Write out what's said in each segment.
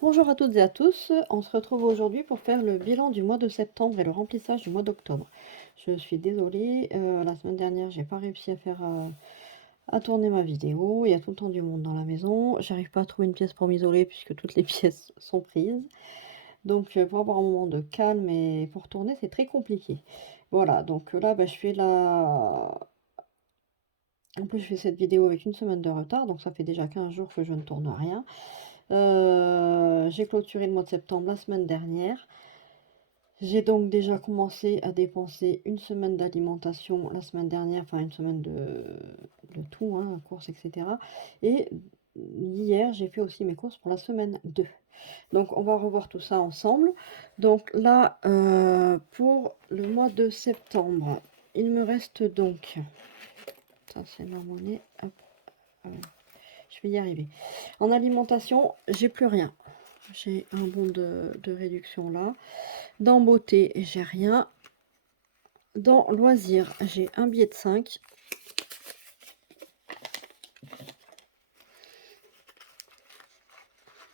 Bonjour à toutes et à tous, on se retrouve aujourd'hui pour faire le bilan du mois de septembre et le remplissage du mois d'octobre. Je suis désolée, la semaine dernière, j'ai pas réussi à tourner ma vidéo, il y a tout le temps du monde dans la maison. J'arrive pas à trouver une pièce pour m'isoler puisque toutes les pièces sont prises. Donc, pour avoir un moment de calme et pour tourner, c'est très compliqué. Voilà, donc là, bah, je fais la en plus, je fais cette vidéo avec une semaine de retard, donc ça fait déjà 15 jours que je ne tourne rien. J'ai clôturé le mois de septembre la semaine dernière. J'ai donc déjà commencé à dépenser une semaine d'alimentation la semaine dernière, enfin une semaine de tout, hein, courses et cetera, et hier, j'ai fait aussi mes courses pour la semaine 2. Donc on va revoir tout ça ensemble. Donc là, pour le mois de septembre, il me reste donc ça c'est ma monnaie, hop, voilà, je vais y arriver. En alimentation, j'ai plus rien. J'ai un bon de réduction là. Dans beauté, j'ai rien. Dans loisirs, j'ai un billet de 5.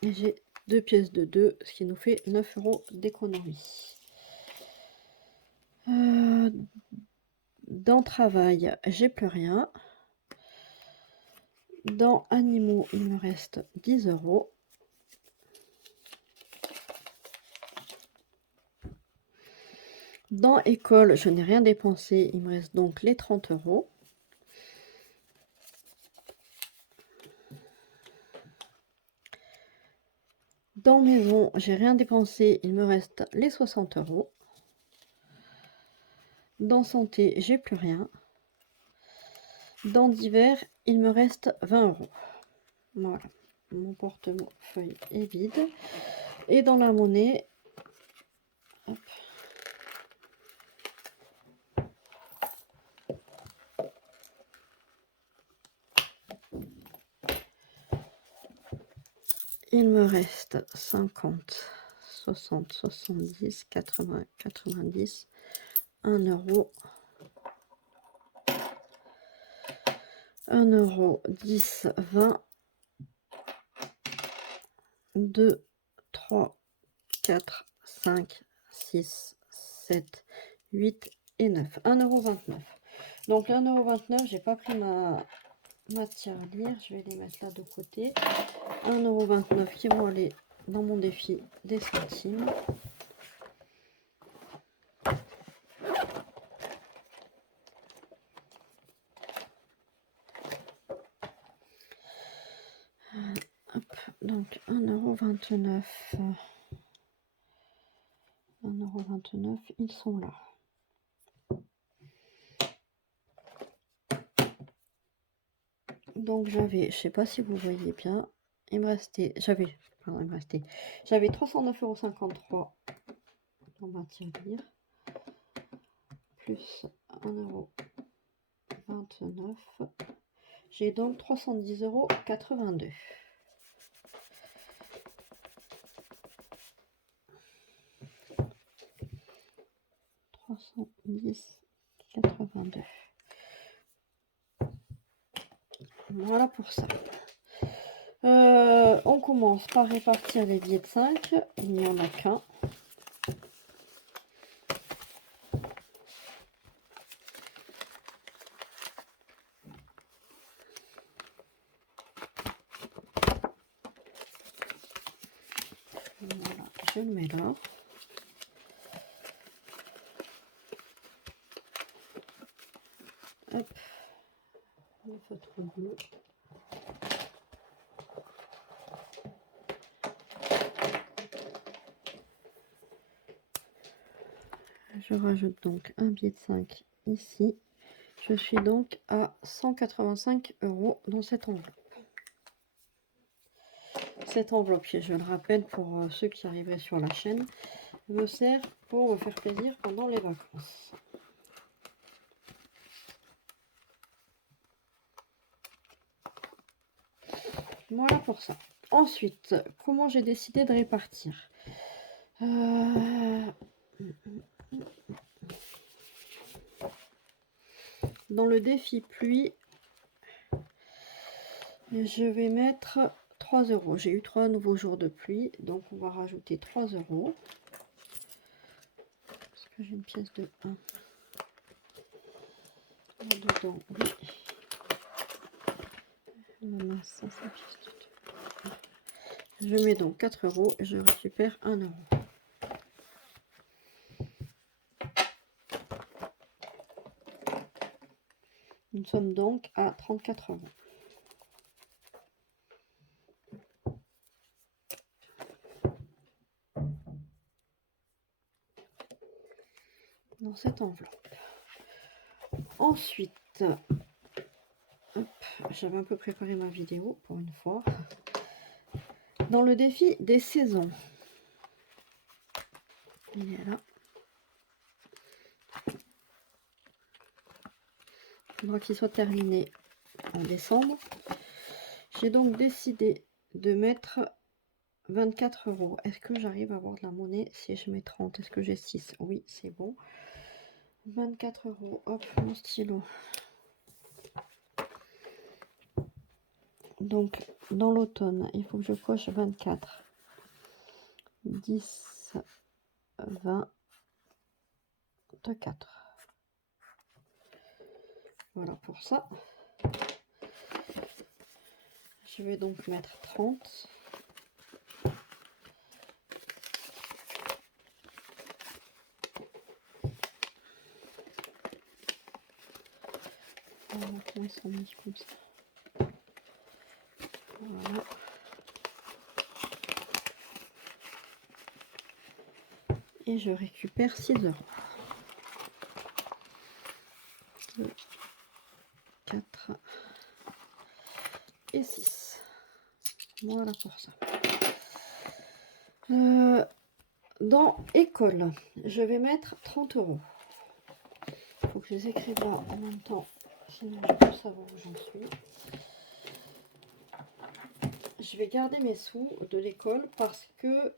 Et j'ai 2 pièces de 2, ce qui nous fait 9 € d'économie. Dans travail, j'ai plus rien. Dans animaux, il me reste 10 €. Dans école, je n'ai rien dépensé, il me reste donc les 30 €. Dans maison, j'ai rien dépensé, il me reste les 60 €. Dans santé, j'ai plus rien. Dans divers, il me reste 20 €. Voilà, mon portefeuille est vide. Et dans la monnaie, hop, il me reste 50, 60, 70, 80, 90, 1 €, 1 €, 10, 20, 2, 3, 4, 5, 6, 7, 8 et 9. 1,29 €. Donc 1,29 €, j'ai pas pris ma tirelire, je vais les mettre là de côté. 1,29 € qui vont aller dans mon défi des centimes. Hop, donc 1,29 €. 1,29 €, ils sont là. Donc j'avais, je sais pas si vous voyez bien, il me restait, j'avais 309,53 € dans ma tirelire, plus 1,29 €. J'ai donc 310,82 €. 310,82 €. Voilà pour ça. On commence par répartir les billets de 5. Il n'y en a qu'un. Voilà, je le mets là. Hop, le feutre bleu. Je rajoute donc un billet de 5 ici. Je suis donc à 185 € dans cette enveloppe. Cette enveloppe, qui, je le rappelle pour ceux qui arriveraient sur la chaîne, me sert pour me faire plaisir pendant les vacances. Voilà pour ça. Ensuite, comment j'ai décidé de répartir? Dans le défi pluie, je vais mettre 3 €. J'ai eu 3 nouveaux jours de pluie, donc on va rajouter 3 €. Est-ce que j'ai une pièce de 1 là-dedans? Oui. La masse, ça, c'est une pièce de 2. Je mets donc 4 € et je récupère 1 €. Nous sommes donc à 34 € dans cette enveloppe. Ensuite, j'avais un peu préparé ma vidéo pour une fois. Dans le défi des saisons, il est là. Il faudra qu'il soit terminé en décembre. J'ai donc décidé de mettre 24 €. Est-ce que j'arrive à avoir de la monnaie si je mets 30? Est-ce que j'ai 6? Oui, c'est bon. 24 €. Hop, mon stylo. Donc, dans l'automne, il faut que je coche 24, 10, 20, 4. Voilà pour ça. Je vais donc mettre 30. Comment ils sont mis comme ça. Voilà. Et je récupère 6 €. 2, 4 et 6. Voilà pour ça. Dans école, je vais mettre 30 €. Il faut que je les écrive là en même temps, sinon je peux savoir où j'en suis. Je vais garder mes sous de l'école parce que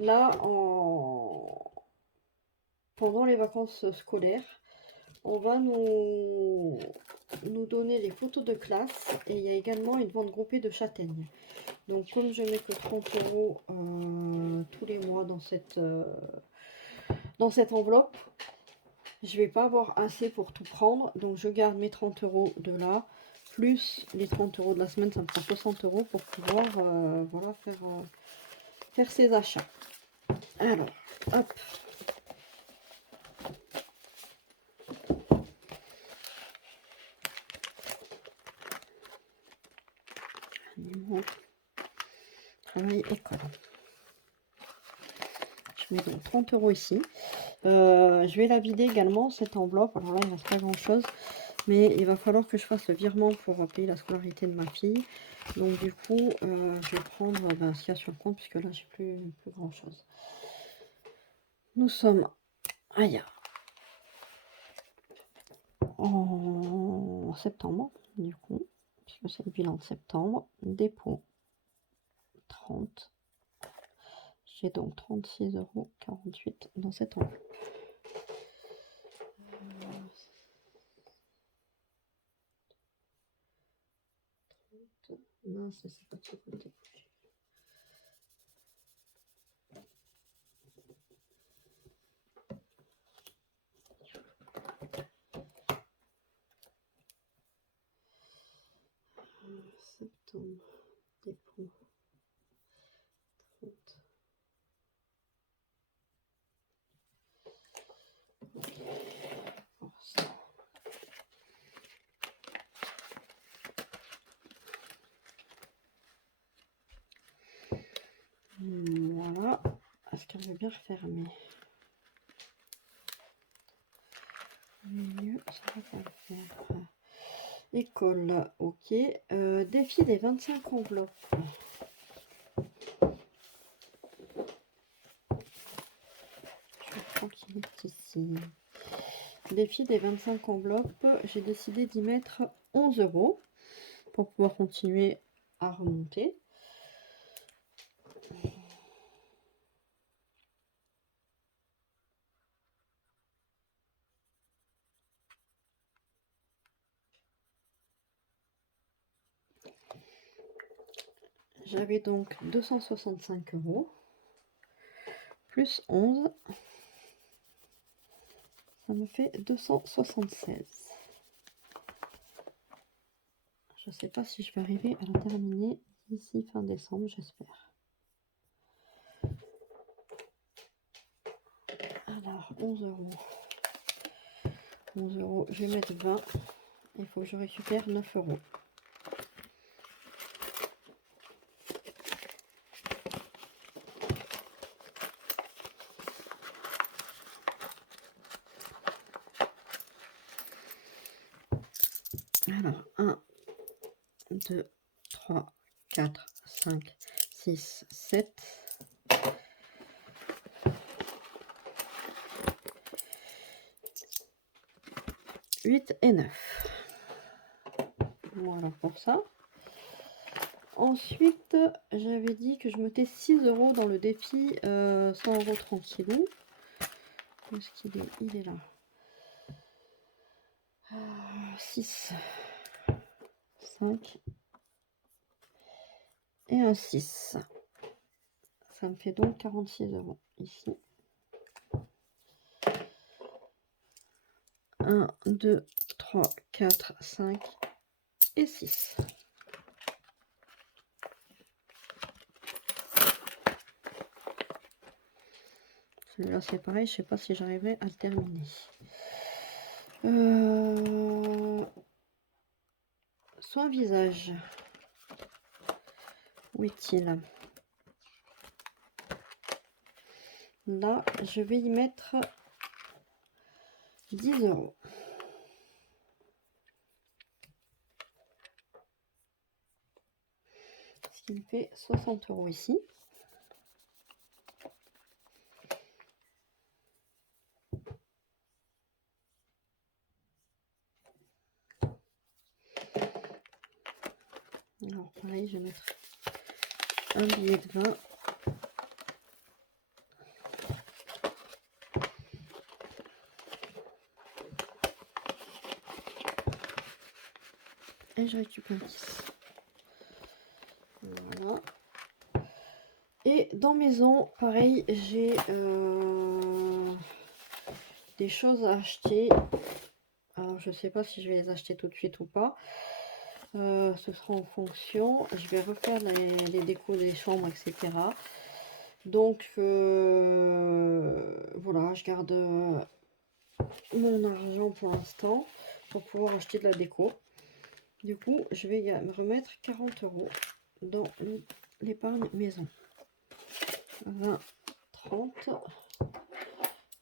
là, pendant les vacances scolaires, on va nous donner les photos de classe et il y a également une vente groupée de châtaignes. Donc comme je n'ai que 30 € tous les mois dans cette enveloppe, je vais pas avoir assez pour tout prendre. Donc je garde mes 30 € de là, plus les 30 € de la semaine, ça me prend 60 € pour pouvoir voilà, faire ces achats. Alors, hop. Travail école. Je mets donc 30 € ici. Je vais la vider également, cette enveloppe. Alors là, il ne reste pas grand chose. Mais il va falloir que je fasse le virement pour payer la scolarité de ma fille. Donc du coup, je vais prendre ce qu'il y a sur le compte, puisque là, j'ai plus grand chose. Nous sommes en septembre, du coup, puisque c'est le bilan de septembre. Dépôt 30. J'ai donc 36,48 € dans cette enveloppe. Non, c'est pas de ce côté. Septembre, dépôt 30. Pour ça. Voilà. Est-ce qu'elle veut bien refermer? Mieux, ça va pas le faire. École, ok. Défi des 25 enveloppes. Je crois qu'il est ici. Défi des 25 enveloppes. J'ai décidé d'y mettre 11 € pour pouvoir continuer à remonter. j'avais donc 265 € plus 11, ça me fait 276. Je ne sais pas si je vais arriver à la terminer d'ici fin décembre, j'espère. Alors, 11 €. 11 €, je vais mettre 20. Il faut que je récupère 9 €. Alors, 1, 2, 3, 4, 5, 6, 7. 8 et 9. Voilà pour ça. Ensuite, j'avais dit que je mettais 6 € dans le défi 100 € tranquillou. Où est-ce qu'il est? Il est là. 6, 5 et un 6. Ça me fait donc 46 € ici. 1, 2, 3, 4, 5 et 6. Celui-là, c'est pareil, je ne sais pas si j'arriverai à le terminer. Soin visage. Où est-il? Là, je vais y mettre 10 €. Ce qui me fait 60 € ici. Alors pareil, je vais mettre un billet de 20. Et je récupère 10. Voilà. Et dans maison, pareil, j'ai des choses à acheter. Alors je sais pas si je vais les acheter tout de suite ou pas. Ce sera en fonction. Je vais refaire les décos des chambres, etc. Donc voilà, je garde mon argent pour l'instant pour pouvoir acheter de la déco. Du coup, je vais me remettre 40 € dans l'épargne maison. 20, 30,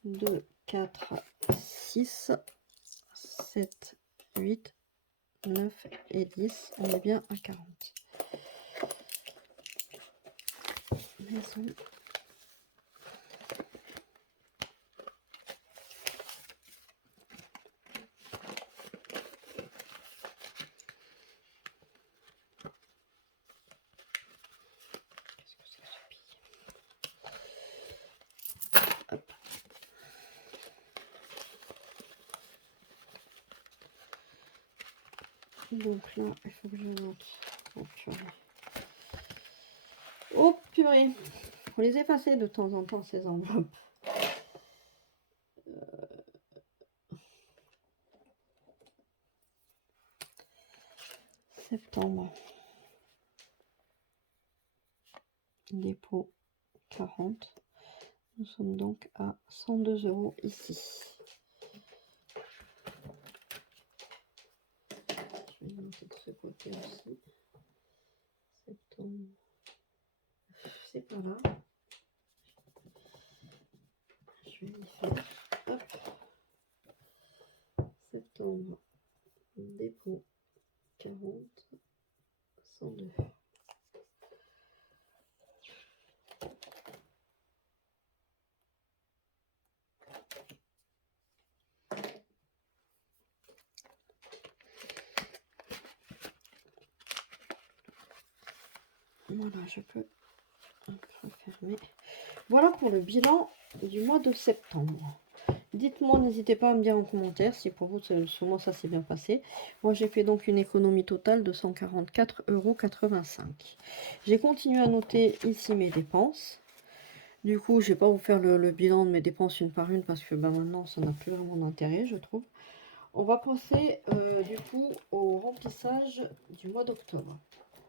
2, 4, 6, 7, 8, 9 et 10. On est bien à 40. Maison. Qu'est-ce que c'est que ce billet? Hop. Donc là, il faut que je note. Oh purée. Oh purée. Faut les effacer de temps en temps, ces enveloppes. Septembre. Dépôt 40. Nous sommes donc à 102 € ici. Je vais monter de ce côté aussi. Septembre. C'est pas là. Je vais y faire. Hop. Septembre. Dépôt 40. 102. Voilà, je peux refermer. Voilà pour le bilan du mois de septembre. Dites-moi, n'hésitez pas à me dire en commentaire si pour vous, ce mois, ça s'est bien passé. Moi, j'ai fait donc une économie totale de 144,85 €. J'ai continué à noter ici mes dépenses. Du coup, je vais pas vous faire le bilan de mes dépenses une par une parce que maintenant, ça n'a plus vraiment d'intérêt, je trouve. On va passer du coup au remplissage du mois d'octobre.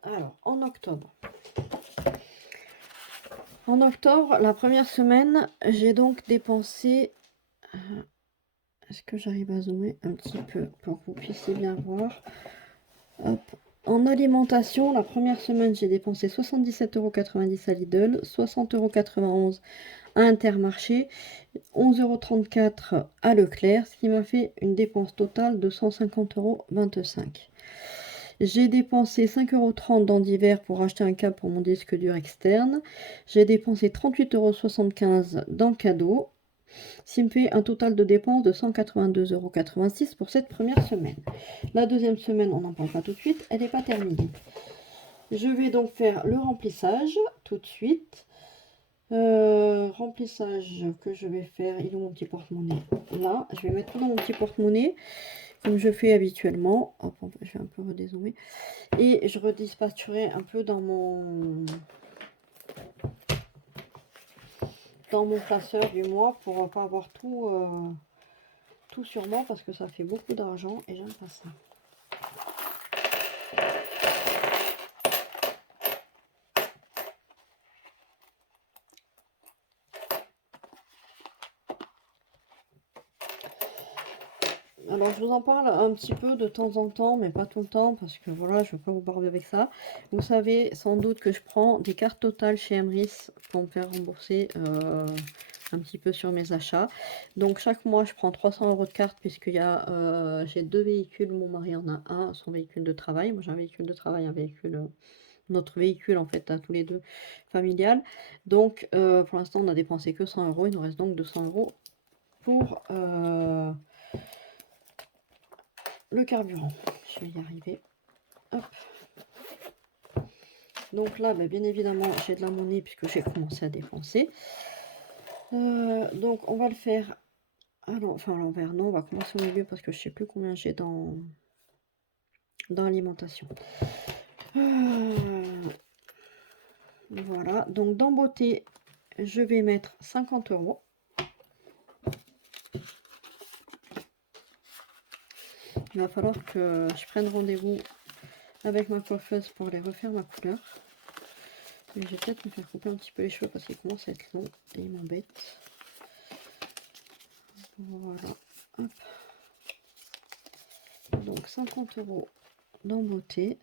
Alors, en octobre, la première semaine, j'ai donc dépensé... Est-ce que j'arrive à zoomer un petit peu pour que vous puissiez bien voir? Hop. En alimentation, la première semaine, j'ai dépensé 77,90 € à Lidl, 60,91 € à Intermarché, 11,34 € à Leclerc, ce qui m'a fait une dépense totale de 150,25 €. J'ai dépensé 5,30 € dans Divers pour acheter un câble pour mon disque dur externe. J'ai dépensé 38,75 € dans cadeau. Ce qui me fait un total de dépenses de 182,86 € pour cette première semaine. La deuxième semaine, on n'en parle pas tout de suite, elle n'est pas terminée. Je vais donc faire le remplissage tout de suite. Remplissage que je vais faire, il est où mon petit porte-monnaie? Là, je vais mettre tout dans mon petit porte-monnaie, comme je fais habituellement. Hop, je vais un peu redézoomer. Et je redispatcherai un peu dans mon classeur du mois pour pas avoir tout sur moi parce que ça fait beaucoup d'argent et j'aime pas ça. Alors je vous en parle un petit peu de temps en temps, mais pas tout le temps, parce que voilà, je ne veux pas vous barber avec ça. Vous savez sans doute que je prends des cartes totales chez Emrys pour me faire rembourser un petit peu sur mes achats. Donc chaque mois, je prends 300 € de carte, puisque j'ai 2 véhicules, mon mari en a un, son véhicule de travail. Moi j'ai un véhicule de travail, un véhicule... notre véhicule en fait à tous les deux familial. Donc pour l'instant on a dépensé que 100 €, il nous reste donc 200 € pour le carburant. Je vais y arriver. Hop. Donc là, bien évidemment, j'ai de la monnaie puisque j'ai commencé à dépenser. Donc on va le faire à l'envers. Non, on va commencer au milieu parce que je sais plus combien j'ai dans l'alimentation. Voilà. Donc dans beauté, je vais mettre 50 €. Il va falloir que je prenne rendez-vous avec ma coiffeuse pour aller refaire ma couleur. Et je vais peut-être me faire couper un petit peu les cheveux parce qu'ils commencent à être longs et ils m'embêtent. Voilà. Hop. Donc 50 € dans beauté.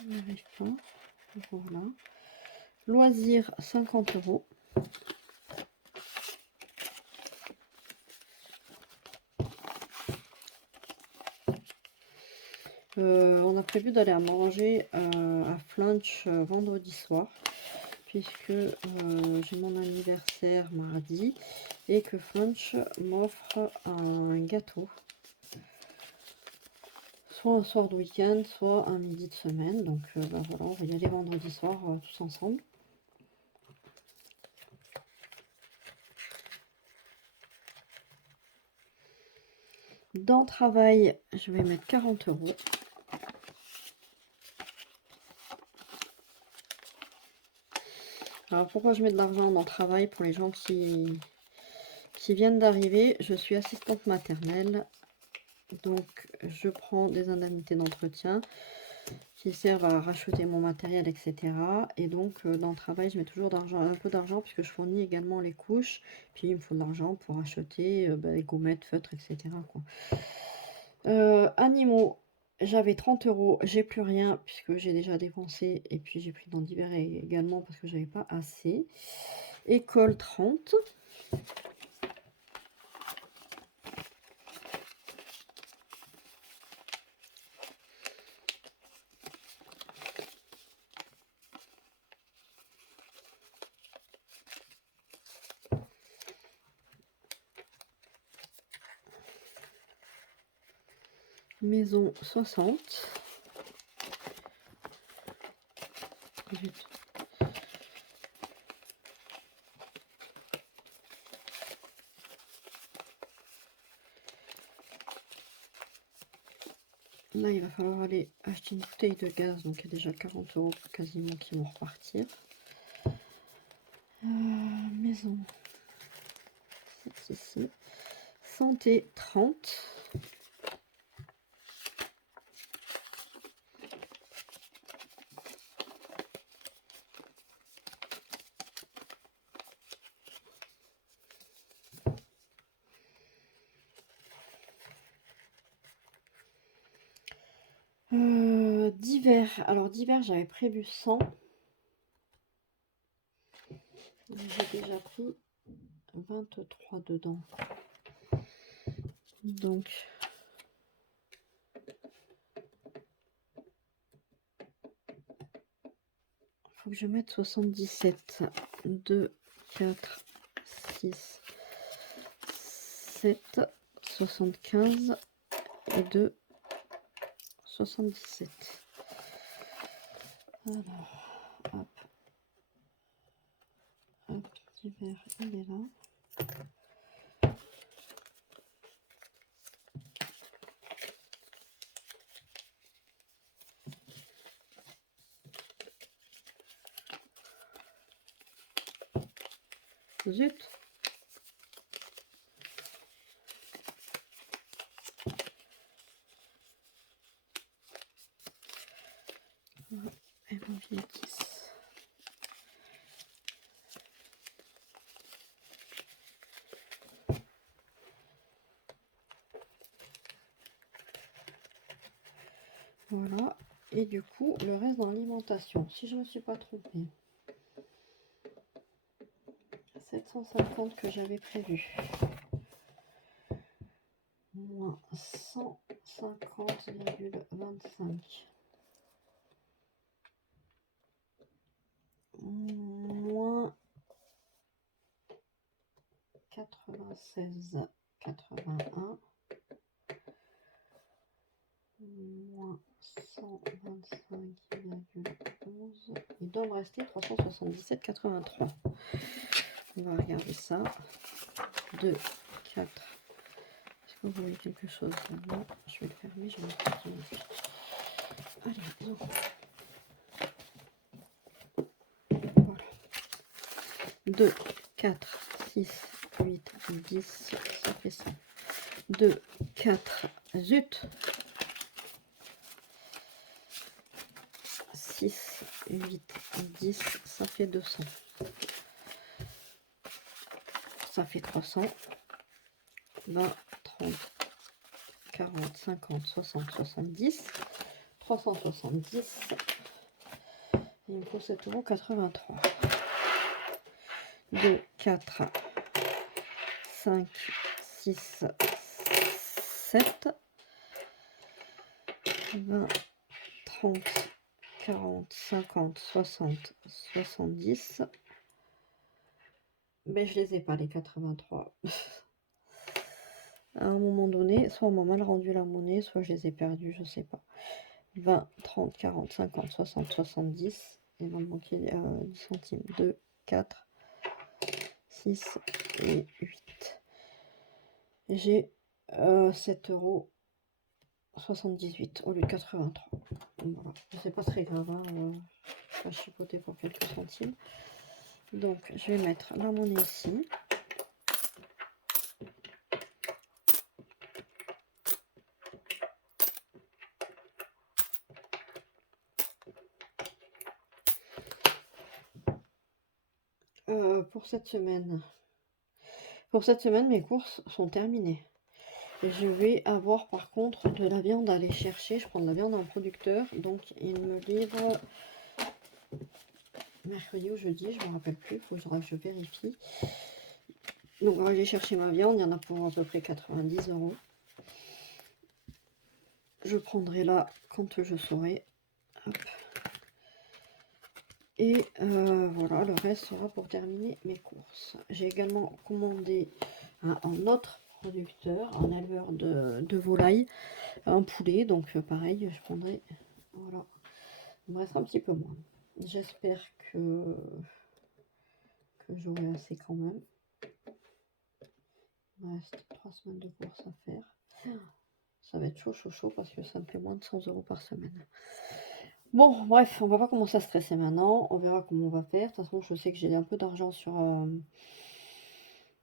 Je n'y arrive pas. Voilà. Loisirs 50 €. On a prévu d'aller à manger à Flunch vendredi soir, puisque j'ai mon anniversaire mardi et que Flunch m'offre un gâteau, soit un soir de week-end, soit un midi de semaine. Donc voilà, on va y aller vendredi soir tous ensemble. Dans travail, je vais mettre 40 €. Alors pourquoi je mets de l'argent dans le travail? Pour les gens qui viennent d'arriver, je suis assistante maternelle, donc je prends des indemnités d'entretien qui servent à racheter mon matériel, etc. Et donc dans le travail, je mets toujours un peu d'argent puisque je fournis également les couches, puis il me faut de l'argent pour acheter les gommettes, feutres, etc. quoi. Animaux, j'avais 30 €, j'ai plus rien puisque j'ai déjà dépensé et puis j'ai pris dans divers également parce que j'avais pas assez. École 30. Maison 60. 18. Là, il va falloir aller acheter une bouteille de gaz, donc il y a déjà 40 € quasiment qui vont repartir. Maison, c'est ici. Santé 30. Divers. Alors divers, j'avais prévu 100. J'ai déjà pris 23 dedans. Donc faut que je mette 77. 2, 4, 6, 7, 75 et 2, 77. Alors, hop, hop, divers, il est là. Zut. Et mon vieil 10. Voilà. Et du coup, le reste dans l'alimentation. Si je ne me suis pas trompée. 750 que j'avais prévu. Moins 150,25. Moins 96,81. Moins 125,11. Il doit me rester 377,83. On va regarder ça. 2, 4. Est-ce que vous voyez quelque chose là-dedans? Je vais le fermer, je vais le fermer. Allez, donc. Voilà. 2, 4, 6, 8, 10, ça fait ça. 2, 4, zut. 6, 8, 10, ça fait 200. Ça fait 300. 20, 30, 40, 50, 60, 70. 370. Il me faut 7,83 €. 2, 4, 5, 6, 7. 20, 30, 40, 50, 60, 70. Mais je les ai pas les 83. À un moment donné, soit on m'a mal rendu la monnaie, soit je les ai perdus, je sais pas. 20, 30, 40, 50, 60, 70. Il va me manquer 10 centimes. 2, 4, 6 et 8. J'ai 7,78 € au lieu de 83. Voilà. C'est pas très grave, hein, je vais chipoter pour quelques centimes. Donc je vais mettre la monnaie ici. Pour cette semaine. Pour cette semaine, mes courses sont terminées. Je vais avoir par contre de la viande à aller chercher. Je prends de la viande en producteur. Donc il me livre mercredi ou jeudi, je ne me rappelle plus. Il faudra que je vérifie. Donc on va aller chercher ma viande. Il y en a pour à peu près 90 €. Je prendrai là quand je saurai. Hop. Et voilà, le reste sera pour terminer mes courses. J'ai également commandé un autre producteur, un éleveur de volailles, un poulet. Donc pareil, je prendrai. Voilà, il me reste un petit peu moins. J'espère que j'aurai assez quand même. Il me reste 3 semaines de courses à faire. Ça va être chaud, chaud, chaud parce que ça me fait moins de 100 € par semaine. Bon, bref, on va pas commencer à stresser maintenant. On verra comment on va faire. De toute façon, je sais que j'ai un peu d'argent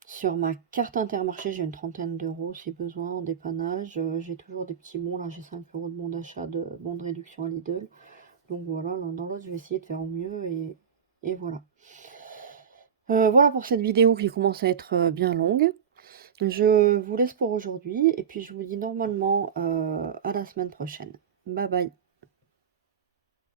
sur ma carte Intermarché. J'ai une trentaine d'euros si besoin en dépannage. J'ai toujours des petits bons. Là, j'ai 5 € de bons d'achat, de bons de réduction à Lidl. Donc voilà, l'un dans l'autre, je vais essayer de faire au mieux et voilà. Voilà pour cette vidéo qui commence à être, bien longue. Je vous laisse pour aujourd'hui et puis je vous dis normalement, à la semaine prochaine. Bye bye.